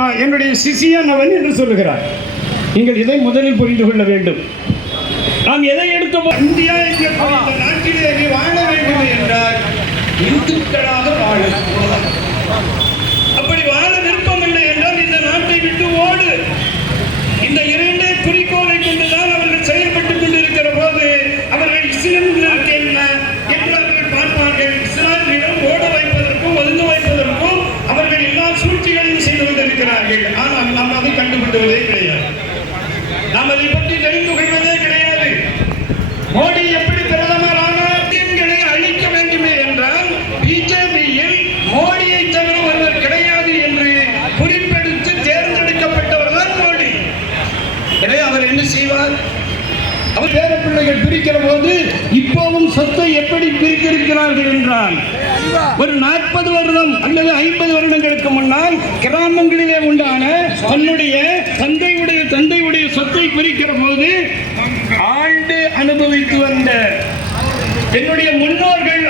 அப்பா என்னுடைய சிஷியன் அவன் என்று சொல்லுகிறார். நீங்கள் இதை முதலில் புரிந்து கொள்ள வேண்டும். நாம் எதை எடுத்து இந்தியா என்ற நாட்டிலே நீ வாழ வேண்டும் என்றால் இந்துக்களாக வாழ, அப்படி வாழ விருப்பமில்லை என்றால் இந்த நாட்டை விட்டு ஓடு. இந்த இரண்டே குறிக்கோளை கொண்டுதான் அவர்கள் செயல்பட்டுக் கொண்டிருக்கிற போது அவர்கள் இஸ்லாமியர்களுக்கு என்ன என்று அவர்கள் பார்ப்பார்கள். இஸ்லாமியர்கள் ஓட வைப்பதற்கும் ஒதுங்க வைப்பதற்கும் அவர்கள் எல்லா சூழ்ச்சிகளையும் செய்து கொண்டிருக்கிறார்கள். ஆனால் நாம் அதை கண்டுபிடிவதே கிடையாது. நாம் அதை பற்றி தெரிந்து கொள்வதே கிடையாது. மோடி எப்படி பிரதமர் ஆனார்? எங்களை அழிக்க வேண்டுமே என்றால் பிஜேபியில் மோடியை தவிர ஒருவர் கிடையாது என்று குறிப்பெடுத்து தேர்ந்தெடுக்கப்பட்டவர் தான் மோடி. எனவே அவர் என்ன செய்வார்? அவர் பேர பிள்ளைகள் பிரிக்கிற போது இப்போவும் சொத்தை எப்படி பிரித்திருக்கிறார்கள் என்றால், ஒரு 40 வருடம் அல்லது 50 வருடங்களுக்கு முன்னால் கிராமங்களிலே உண்டான தன்னுடைய தந்தையுடைய சொத்தை பிரிக்கிற போது ஆண்டு அனுபவித்து வந்த என்னுடைய முன்னோர்கள்